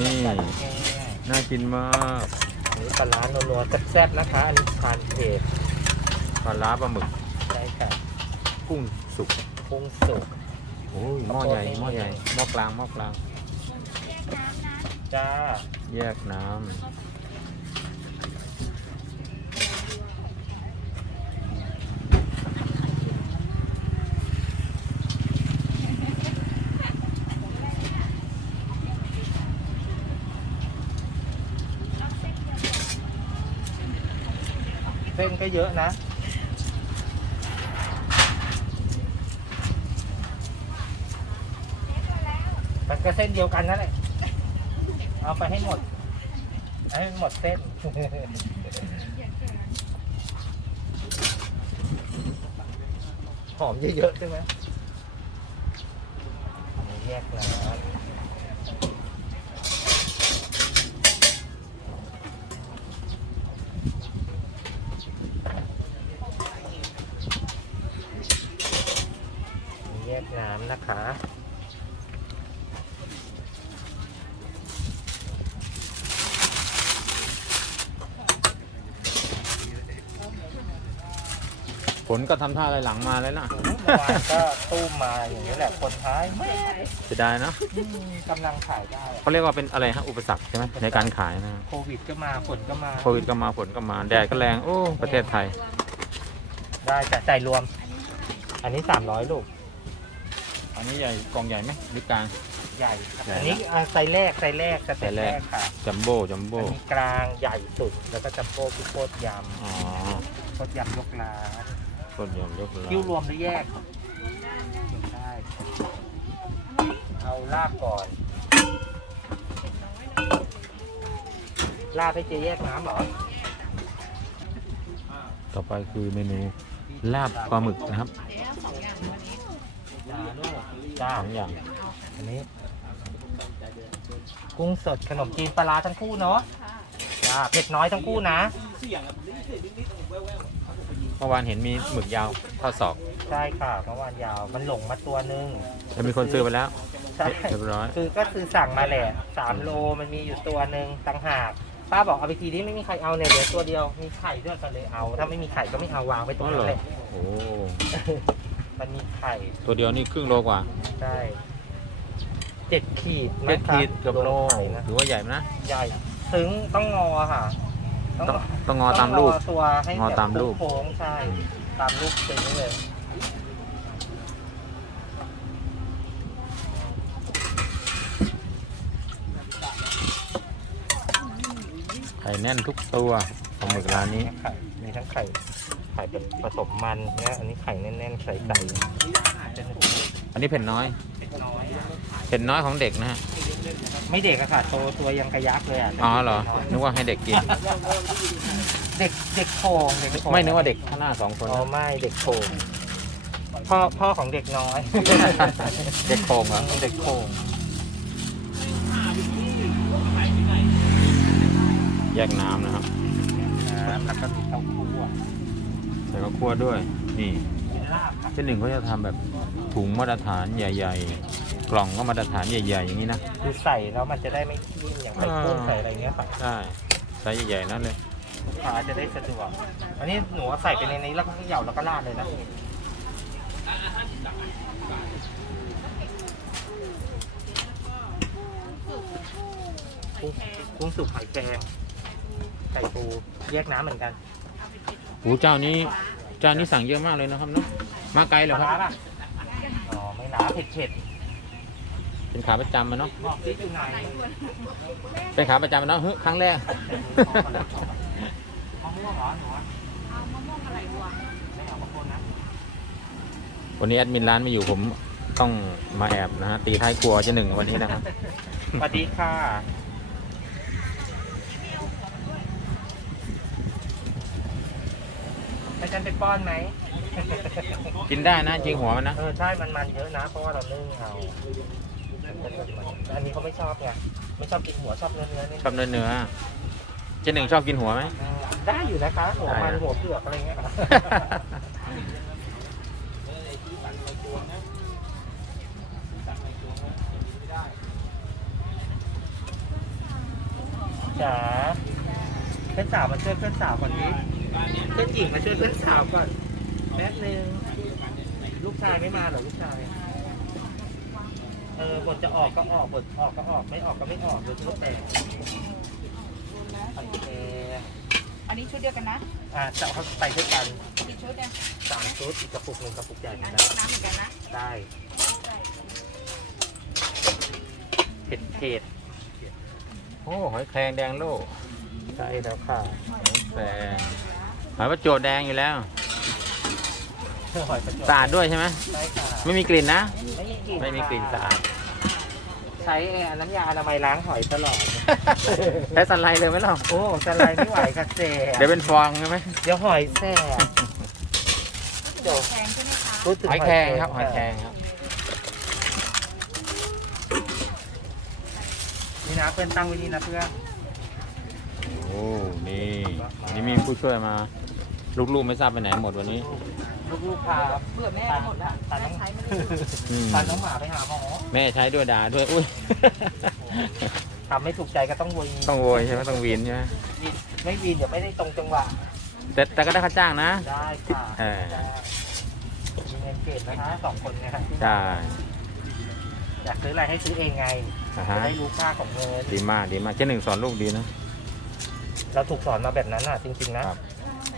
นี่ไก่แห้งน่ากินมากอันนี้ปลาร้านัวๆแซ่บๆนะคะ อันนี้ทานเผ็ดปลาร้าปลาหมึกใช่ค่ะกุ้งสุกกุ้งสุกโอ้ยหม้อใหญ่หม้อใหญ่หม้อกลางหม้อกลางจ้า แยกน้ำ ส้นก็เยอะนะ มันก็เส้นเดียวกันนั่นแหละ เอาไปให้หมด ให้หมดเส้น หอมเยอะๆใช่ไหมแยกน้ำ แยกน้ำนะคะ ฝนก็ทำท่าอะไรหลังมาแล้วนะเมื่อวานก็ตู้มมาอย่างนี้แหละคนท้ายแม่เสียดายเนอะกำลังขายได้อะเขาเรียกว่าเป็นอะไรฮะอุปสรรคใช่ไหมในการขายนะโควิดก็มาฝนก็มาโควิดก็มาฝนก็มาแดดก็แรงโอ้ประเทศไทย ได้จะจ่ายรวม อันนี้สามร้อยลูกอันนี้ใหญ่กล่องใหญ่ไหมหรือกลาง ใหญ่ครับใหญ่นะอันนี้อะไซส์แรกไซส์แรกสเต็ปไซส์แรแรก กค่ะจัมโบ้จัมโบ้อันนี้กลางใหญ่สุดแล้วก็จัมโบ้คือโคตรยอ๋อำโคตรยำยกร้าน ต้นยำยกล้คิ้วรวมหรือแยกได้ เอาลาบก่อน ลาบให้เจแยกน้ำเหรอ ต่อไปคือเมนูลาบปลาหมึกนะครับจ้าลูกจ้าสองอย่าง อันนี้ กุ้งสดขนมจีนปลาร้าทั้งคู่เนาะจ้าเผ็ดน้อยทั้งคู่นะเมื่ อวานเห็นมีหมึกยาวเท่าศอกใช่ค่ะเมื่อวานยาว มันหลงมาตัวหนึงแล้วมีคนซื้อไปแล้ว ใช่เรียบร้อย คือก็คือสั่งมาแหละสามโลมันมีอยู่ตัวหนึ่งต่างหากป้าบอกเอาไปทีนี้ไม่มีใครเอาเนี่ยเหลือตัวเดียวมีไข่ด้วยก็เลยเอา ถ้าไม่มีไข่ก็ไม่เอาวางไว้ตรอ๋งอนั้เหรอนเลยโอ้มันมีไข่ตัวเดียวนี่ครึ่งโลกว่าใช่เจ็ดขีดเจ็ดนะคะขีดเกือบโลไข่นะถือว่าใหญ่ไหมนะ ใหญ่ ซึ้งต้องงอค่ะ ต้องต้องงอตามรูปต้องงอตัวให้งอแบบตามรูป โค้งๆใช่ ตามรูปซึ้งเลยไข่แน่นทุกตัวปลาหมึกร้านนี้ ไข่มีทั้งไข่ ไข่เป็นผสมมันเนี่ยอันนี้ไข่แน่นๆใส่ไก่อันนี้เผ็ดน้อย น้อยเผ็ดน้อยของเด็กนะฮะ ไม่เด็กอะค่ะโตตัวยังกระยักเลยอะอ๋อเหรอ นึกว่าให้เด็กกิน เด็กเด็กโคงเด็กโคงไม่นึกว่าเด็กข้างหน้าสองคน อ๋อไม่เด็กโคงพ่อพ่อของเด็กน้อย เด็กโคงเหรอเด็กโคงแยกน้ำนะครับ น้ำแล้วก็มีเต้าหู้อะใส่ข้าวคั่วด้วย นี่ เป็นลาบค่ะเจ้าหนึ่งเขาจะทำแบบถุงมาตรฐานใหญ่ ๆ กล่องก็มาตรฐานใหญ่ ๆ อย่างนี้นะ คือใส่แล้วมันจะได้ไม่ทิ้มอย่างใส่กุ้งอ่าใส่อะไรเงี้ยค่ะใช่ไซส์ใหญ่ๆนั่นเลยลูกค้าจะได้สะดวก อันนี้หนูใส่ไปในนี้แล้วก็เขย่าแล้วก็ราดเลยนะกุ้งกุ้งสุกหอยแครงไก่ปูแยกน้ำเหมือนกันโอ้เจ้านี้เจ้านี้สั่งเยอะมากเลยนะครับเนาะมาไกลเหรอครับปลาร้าป่ะอ๋อ ไม่หนาเผ็ดเผ็ดเป็นขาประจำมาเนาะๆบอกที่อยู่ไหนเป็นขาประจำมาเนาะเฮ้ยครั้งแรกมะม่วงเหรอหนูอะเอามะม่วงอะไรวะไม่เอามะม่วงนะวันนี้แอดมินร้านไม่อยู่ผมต้องมาแอบนะฮะตีท้ายครัวเจ้าหนึ่งวันนี้นะครับ สวัสดีค่ะ ให้ฉันไปป้อนไหม กินได้นะจริงหัวมันนะ เออใช่มันมันเยอะนะเพราะว่าเรานึ่งเอามันจะมันอันนี้เขาไม่ชอบไงไม่ชอบกินหัวชอบเนื้อเนื้อนี่ชอบเนื้อเนื้อเจ้าหนึ่งชอบกินหัวไหมอืมได้อยู่นะคะหัวมันได้นะ หัวเปลือกอะไรเงี้ยค่ะจ๋าเพื่อนสาวมาช่วยเพื่อนสาวก่อนนี้ เพื่อนหญิงมาช่วยเพื่อนสาวก่อนแป๊บนึงลูกชายไม่มาเหรอลูกชาย เออบทจะออกก็ออกบทออกก็ออกไม่ออกก็ไม่ออกโดยทั่วไปโอเคอันนี้ชุดเดียวกันนะ อะจะเขาไปด้วยกันกี่ชุดเนี่ยสามชุดอีกกระปุกหนึ่งกระปุกใหญ่เหมือัอนนนี้กันน้ำเหมือนกันนะ ได้เผ็ดเผ็ดโอ้หอยแครงแดงโลกใช่แล้วค่ะหอยแครง หอยประโจดแดงอยู่แล้วหอยประจวบสะอาดด้วยใช่ไหมใช่ค่ะไม่มีกลิ่นนะ ไม่มีกลิ่นไม่มีกลิ่นสะอาด ใช้น้ำยาอนามัยล้างหอยตลอด ใช้สันไลเลยไหมล่ะโอ้สไลด์ไม่ไหวค่ะเจ๊เดี๋ยวเป็นฟองใช่ไหมเดี๋ยวหอยแซ่บเดี๋ยวแพงใช่ไหมคะพูดถึงหอยแครงครับหอยแครงครับนี่นะเพื่อนตั้งไว้นี่นะเพื่อน โอ้นี่นี่มีผู้ช่วยมา ลูกๆไม่ทราบไปไหนหมดวันนี้ ลูกๆพาเบื่อแม่ไปหมดแล้วตาแม่น้องใช้ไม่ได้อยู่อืมพาน้องหมาไปหาหมอแม่ใช้ด้วยด่าด้วย อุ้ย ทำไม่ถูกใจก็ต้องวีนต้องโวยใช่ไหมต้องวีนใช่ไหมไม่วีนเดี๋ยวไม่ได้ตรงจังหวะแต่แต่ก็ได้ค่าจ้างนะ ได้ค่ะเออ ได้มีเงินเก็บนะคะสองคนเนะคะใช่อยากซื้ออะไรให้ซื้อเองไงอ่าจะฮะได้รู้ค่าของเงินดีมากดีมากเจ๊หนึ่งสอนลูกดีนะ เราถูกสอนมาแบบนั้นอะจริงๆนะครับ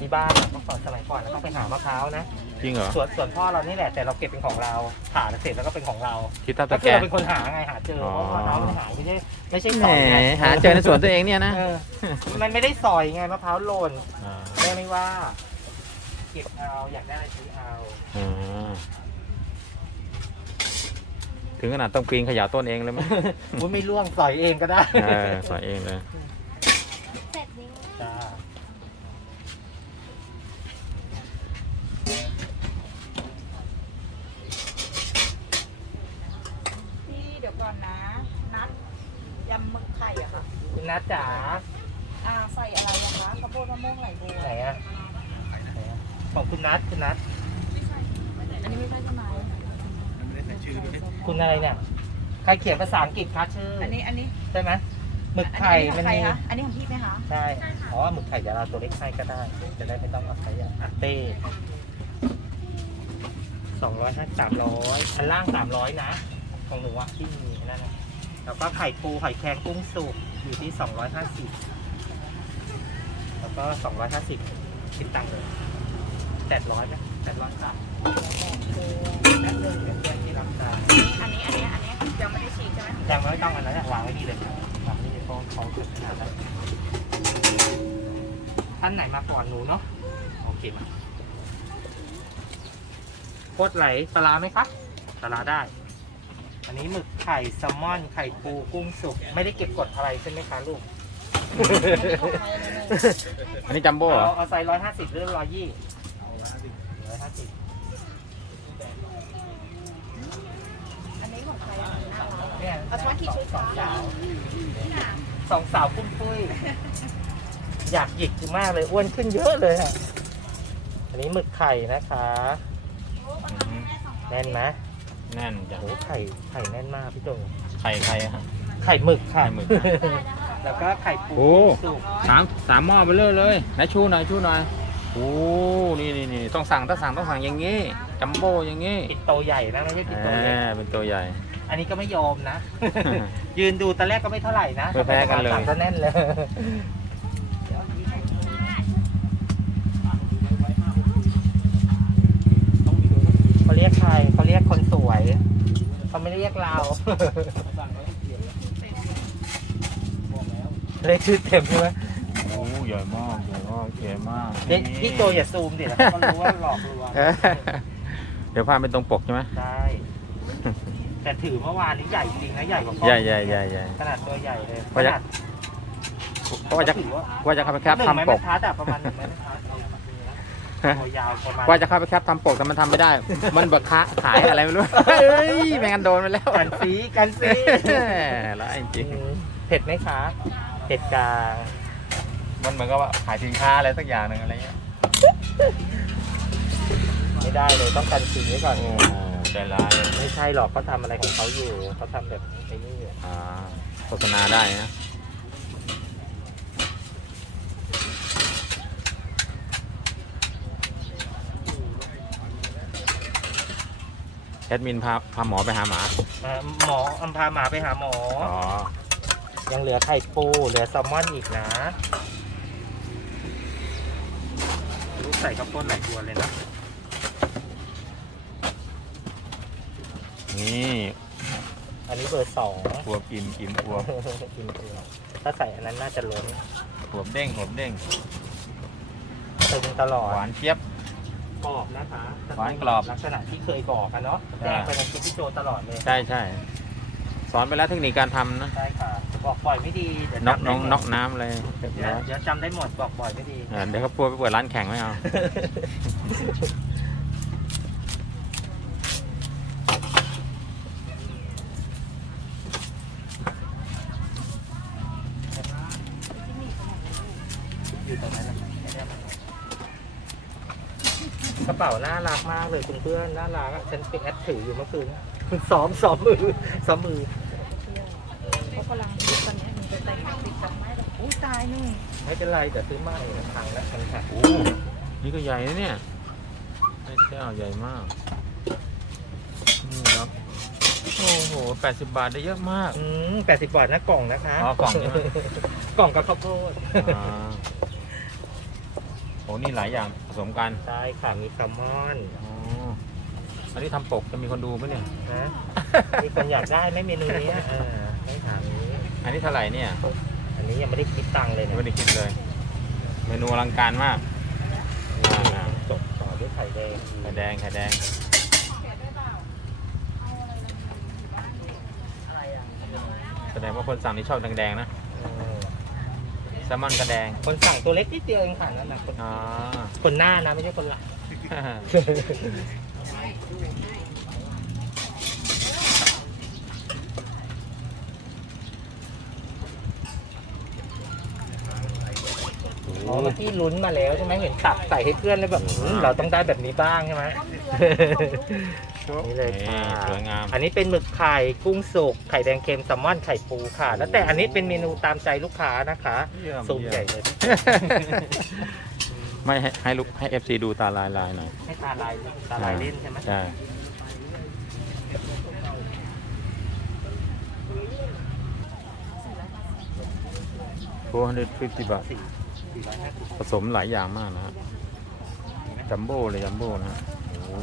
ที่บ้านอะต้องสอนสมัยก่อนแล้วต้องไปหามะพร้าวนะจริงเหรอส่วนส่วนพ่อเรานี่แหละแต่เราเก็บเป็นของเราผ่าเสร็จแล้วก็เป็นของเราคิดทับก็ตะคือแกเราเป็นคนหาไงหาเจออ๋อเพราะว่าเราไม่หาไม่ใช่ไม่ใช่แหสมอยไงหาเจอในสวนตัวเองเนี่ยนะเออมันไม่ได้สอยไงมะพร้าวหล่นอ่าแม่ไม่ว่า เก็บเอาอยากได้อะไรซื้อเอาอ่าถึงขนาดต้องปีนเขย่าต้นเองเลยไหมอุ้ยไม่ร่วงสอยเองก็ได้ เออสอนเองเลย จ้า พี่เดี๋ยวก่อนนะ นัดยำหมึกไข่อะค่ะ คุณนัทจ๋า อ่าใส่อะไรอะคะข้าวโพดมะม่วงไหลบัว ไหนอะไหนอะของคุณนัทคุณนัท อันนี้ไม่ใช่ใช่ไหม คุณอะไรเนี่ย ใครเขียนภาษาอังกฤษคะชื่ออันนี้อันนี้ใช่ไหมหมึกไข่อัมันนมีนี้ของใครคะอันนี้ของพี่ไหมคะใช่อ๋อหมึกไข่เดี๋ยวเราตัวเล็กให้ก็ได้ จะได้ไม่ต้องเอาไข่อะเต้สองร้อยห้าสามร้อยอันล่างสามร้อยนะ ของหนูอะที่มีนั่นนะแล้วก็ไข่ปูไข่แครงกุ้งสุกอยู่ที่สองร้อยห้าสิบแล้วก็สองร้อยห้าสิบคิดตังค์เลยแปดร้อยไหมแปดร้อยสาม ต้องอันนั้นอะวางไว้นี่เลยครับวางไว้นี่เลยเพราะเขาถึงขนาดนั้นท่านไหนมาก่อนหนูเนาะโอเคมาโคตรไหลปลาร้าไหมครับปลาร้าได้ อันนี้หมึกไข่แซลมอนไข่ปูกุ้งสุกไม่ได้เก็บกดอะไรใช่ไหมคะลูก อันนี้จัมโบ้เหรอ เอาเอาใส่ร้อยห้าสิบหรือร้อยยี่ร้อยห้าสิบ อันนี้ของใครอะน่ารัก เนี่ยเอาช้อนกี่ชุดสองคะสาวสองสาวปุ้มปุ้ยอยากหยิกมากเลยอ้วนขึ้นเยอะเลยอะอันนี้หมึกไข่นะคะแน่นไหมแน่นจ้ะโอ้โหไข่ไข่แน่นมากพี่โจไข่ไข่อะฮะไข่หมึกค่ะไข่หมึกแล้วก็ไข่ปูโอ้สุกสามสามหม้อไปเลยเลยไหนชูหน่อยชูหน่อยโอ้นี่นี่นี่ต้องสั่งต้องสั่งต้องสั่งอย่างงี้จัมโบ้อย่างงี้ปิดโตใหญ่นะไม่ใช่ปิดโตอ่เล็กาเป็นตัวใหญ่ อันนี้ก็ไม่ยอมนะ ยืนดูตอนแรกก็ไม่เท่าไหร่นะไม่แพ้กันเลยสั่งก็แน่นเลยเขาเรียกใครเขาเรียกคนสวยเขาไม่ได้เรียกเราเรียกชื่อเต็มใช่ไหมโอ้ใหญ่มากใหญ่มากใหญ่มากเฮ้ยพี่โจอย่าซูมดิแล้วเขาก็รู้ว่าหลอกลวงเออเดี๋ยวพาไปตรงปกใช่ไหมใช่ แต่ถือเมื่อวานนี้ใหญ่จริงนะใหญ่กว่าพ่อใหญ่ใหญ่ใหญ่ใหญ่ขนาดตัวใหญ่เลยว่าจะขนาดว่าจะถือว่าว่าจะเข้าไปแคปหนึ่งไม้ทำปบรกรทัดอะประมาณหนึ่งไม้บรรทัดตัวยาวประมาณว่าจะเข้าไปแคปทำปกแต่มันทำไม่ได้ มันเบิกค้าขายอะไรไม่รู้เฮ้ยไม่งั้นโดนไปแล้วกันซีกันซีแล้วจริงเผ็ดไหมคะเผ็ดกลางมันเหมือนกับว่าขายสินค้าอะไรสักอย่างหนึ่งอะไรเงี้ย ไม่ได้เลยต้องกันสีไว้ก่อนไงใจร้ายไม่ใช่หรอกเขาทำอะไรของเขาอยู่เขาทำแบบไอ้นี่อยู่โฆษณาได้นะแอดมินพาพาหมอไปหาหมาหมออำพาหมาไปหาหมอ อ๋อ ยังเหลือไข่ปูเหลือแซลมอนอีกนะลูกใส่ข้าวต้นหลายตัวเลยนะ นี่อันนี้เบอร์สองอวบอิ่มอิ่มอวบกินเกลือถ้าใส่อันนั้นน่าจะล้นอวบเด้งอวบเด้งตึงตลอดหวานเจี๊ยบ กรอบนะคะหวานกรอบลักษณะที่เคยบอกกันเนาะใช่แจ้งไปในคลิปพี่โจตลอดเลยใช่ใช่สอนไปแล้วเทคนิคการทำนะใช่ค่ะบอกปล่อยไม่ดีเดี๋ยวน็อกจำน้ได้องหมดน็อกน้ำเลยเรียบเดี๋ยวร้อยเดี๋ยวจำได้หมดบอกปล่อยไม่ดีอ่าเดี๋ยวเขาพัวไปเปิดร้านแข่งไม่เอา อยู่ตรงนั้นนะไม่ได้มา กระเป๋าน่ารักมากเลยคุณเพื่อนน่ารักอะฉันไปแอดถืออยู่เมื่อคืนซ้อมซ้อมมือซ้อมมือเขากำลังดูตอนนี้มีไปแต่งติดกับไม้แบบอุ้ยตายนู่นไม่เป็นไรเดี๋ยวซื้อใหม่พังแล้วมันขาดโอ้นี่ก็ใหญ่นะเนี่ยไอ้แก้วใหญ่มากนี่ครับโอ้โหแปดสิบบาทได้เยอะมาก อืมแปดสิบบาทนะกล่องนะคะ อ๋อกล่องใช่ไหม กล่องกับข้าวโพด อ่าโอ้นี่หลายอย่างผสมกันใช่ค่ะมีแซลมอนอ๋ออันนี้ทำปกจะมีคนดูไหมเนี่ย นะมีคนอยากได้ไหมเมนูเนี้ยเออให้ถามนี้อันนี้เท่าไหร่เนี่ยอันนี้ยังไม่ได้คิดตังค์เลยยังนะไม่ได้คิดเลย เมนูอลังการมากอ่าจบต่อด้วยไข่แดงไข่แดงไข่แดง แสดงว่าคนสั่งนี่ชอบแดงๆนะเออแซลมอนกระแดงคนสั่งตัวเล็กนิดเดียวเองค่ะนั่นนะคนอ๋อ คนหน้านะไม่ใช่คนหลัง อ๋อเมื่อกี้ลุ้นมาแล้วใช่ไหมเห็นตักใส่ให้เพื่อนแล้วแบบอืมเราต้องได้แบบนี้บ้างใช่ไหมนี่ เลยค่ะสวยงาม อันนี้เป็นหมึกไข่กุ้งสุกไข่แดงเค็มแซลมอนไข่ปูค่ะ แล้วแต่อันนี้เป็นเมนูตามใจลูกค้านะคะเยี่ยมซูมใหญ่เยี่ยมเลย ไม่ให้ให้ลูกให้เอฟซีดูตาลายลายหน่อยให้ตาลายตาลายเล่นใช่ไหมใช่โฟร์ฮันเดฟิฟตี้บาท สี่สี่ร้อยห้าสิบผสมหลายอย่างมากนะฮะจัมโบ้เลยจัมโบ้นะฮะโอ้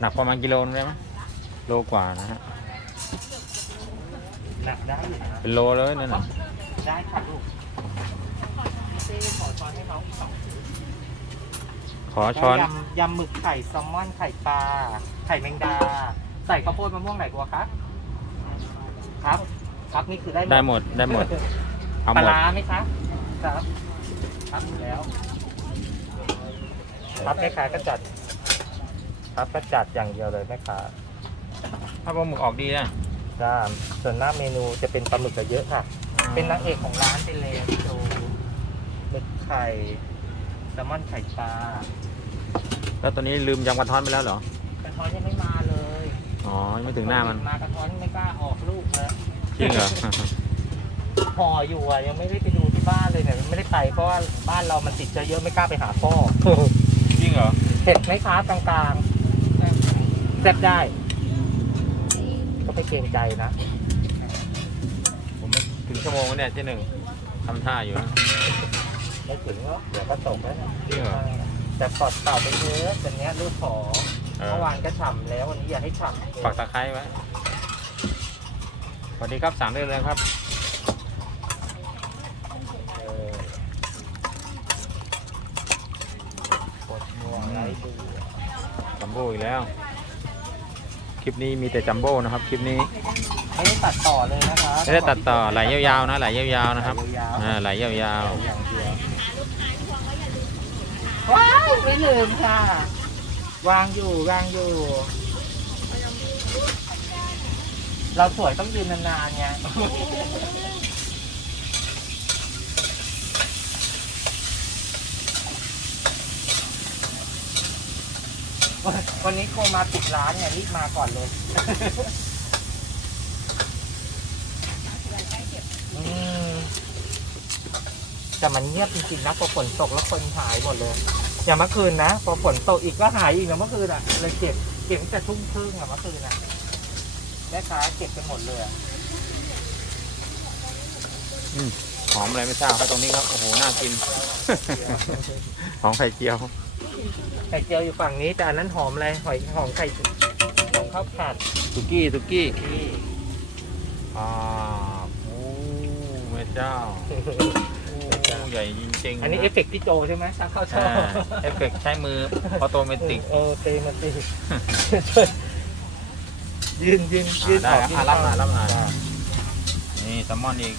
หนักประมาณกิโลนึงได้ไหมโลกว่านะฮะหนักได้อยู่นะเป็นโลเลยนั่นน่ะได้ค่ะลูกเจ๊ขอช้อนให้เขาสองขอช้อนยำยำหมึกไข่แซลมอนไข่ปลาไข่แมงดา ใส่ข้าวโพดมะม่วงไหนกว่าครับ ครับ ครับนี่คือได้ได้หมดได้หมดเอาหปลามดร้าไหมครับครับ ครับอยู่แล้ว ครับแม่ค้าก็จัด ครับก็จัดอย่างเดียวเลยแม่ค้าถ้าปลาหมึกออกดีนะจ้าส่วนหน้าเมนูจะเป็นปลาหมึกจะเยอะค่ะ เป็นนางเอกของร้านเป็นเลยพี่โจหมึกไข่แซลมอนไข่ปลาแล้วตอนนี้ลืมยำกระท้อนไปแล้วเหรอ กระท้อนยังไม่มาเลยอ๋อยังไม่ถึงหน้ามัน มากระท้อนไม่กล้าออกลูกเลยจริงเหรอ ห่ออยู่อะยังไม่ได้ไปดูที่บ้านเลยเนี่ยไม่ได้ไปเพราะว่าบ้านเรามันติดเชื้อเยอะไม่กล้าไปหาพ่อจริงเหรอ เผ็ดไหมคะกลางๆ แซ่บได้ ก็ไม่เกรงใจนะ ผมไม่ถึงชั่วโมงแล้วเนี่ยที่หนึ่งทำท่าอยู่นะไม่ถึงแล้วเดี๋ยวก็ตกแล้วเนี่ยจริงเหรอ แต่ปอดเต่าไปเยอะแต่เนี้ยลูกขอเออ เมื่อวานก็ฉ่ำแล้ววันนี้อย่าให้ฉ่ำปักตะไคร้ไว้ สวัสดีครับสามเดือนเลยครับ เออปวดม่วงไรดูจัมโบ้อีกแล้ว คลิปนี้มีแต่จัมโบ้นะครับ คลิปนี้ไม่ได้ตัดต่อเลยนะคะไม่ได้ตัดต่อไหลยาวๆนะไหลยาวๆนะครับยาวๆอ่าไหลยาวอย่างเดียวว้ายไม่ลืมค่ะ วางอยู่วางอยู่ เราสวยต้องยืนนานๆไง วันนี้โคมาปิดร้านไงรีบมาก่อนเลยอืมแต่มันเงียบจริงๆนะพอฝนตกแล้วคนหายหมดเลย อย่างเมื่อคืนนะพอฝนตกอีกก็หายอีกนะเมื่อคืนอะเลยเก็บเก็บแต่ทุ่มครึ่งอะเมื่อคืนอะแม่ค้าเก็บไปหมดเลยอะหอมอะไรไม่ทราบครับตรงนี้ครับ โอ้โห น่ากิน หอมไข่เจียว ไข่เจียวอยู่ฝั่งนี้แต่อันนั้นหอมอะไรหอยหอมไข่หอมข้าวผัดสุกี้สุกี้นี่อ่าโอ้แม่เจ้าโอ้ใหญ่จริงๆอันนี้เอฟเฟกต์พี่โจใช่ไหมถ้าเข้าชออ่าบเอฟเฟกต์ใช้มือออโตเมติกเออเตมาตีช่วยยืนยืนยืนได้ครับยือะรับหน่อยรับหน่อยได้นี่แซลมอนอีก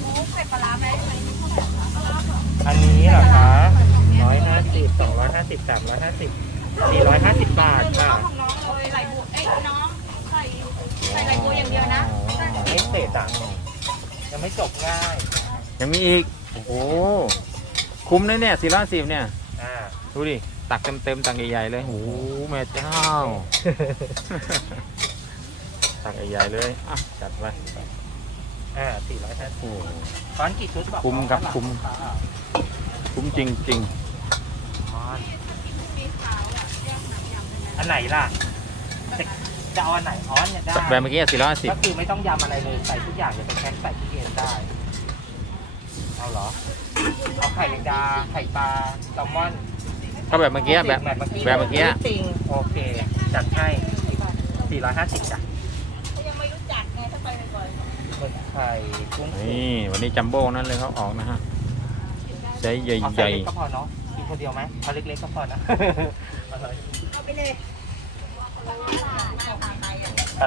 หมูเป็ดปลาร้าไหมไหมนี่เท่าไหร่คะปลาร้าเหรออันนี้เหรอคะ ร้อยห้าสิบสองร้อยห้าสิบสามร้อยห้าสิบสี่ร้อยห้าสิบบาทหนูค่ะเอาของน้องเลยไหลบัวเอ้ยน้องใส่ใส่ไหลบัวอย่างเดียวนะ ไม่เสร็จอะยังไม่จบง่ายยังมีอีก โอ้โห คุ้มเลยเนี่ยสี่ร้อยสิบเนี่ย อ่าดูดิ ตักเต็มเต็มๆตักใหญ่ๆเลยโอ้โหแม่เจ้า ตักใหญ่ๆเลย อะ จัดไป อ่าสี่ร้อยห้าสิบโอ้โหตอนกี่ชุดบอกคุ้มครับน้องคุ้มอ่าคุ้มจริง อ๋อ มีขาวอะแยกน้ำยำได้ไหม อันไหนล่ะ จะจะเอาอันไหนอ๋อเนี่ยได้ๆแบบเมื่อกี้สี่ร้อยสิบก็คือไม่ต้องยำอะไรเลยใส่ทุกอย่างเดี๋ยวไปแพ็คใส่ที่เย็นได้ เอาเหรอ เอาไข่แมงดาไข่ปลาแซลมอน ก็แบบเมื่อกี้แบบแบบเมื่อกี้แบบเมื่อกี้จริงโอเค จัดให้450จ้ะเขายังไม่รู้จักไงถ้าไปบ่อยหมึกไข่กุ้งสุกนี่วันนี้จัมโบ้นั่นเลยเขาออกนะฮะไซส์ใเอาหไซญ่ส์เล็กก็พอเนาะกินคนเดียวไหมเอาเล็กๆก็พอนะๆเอาไปเลย 拜拜。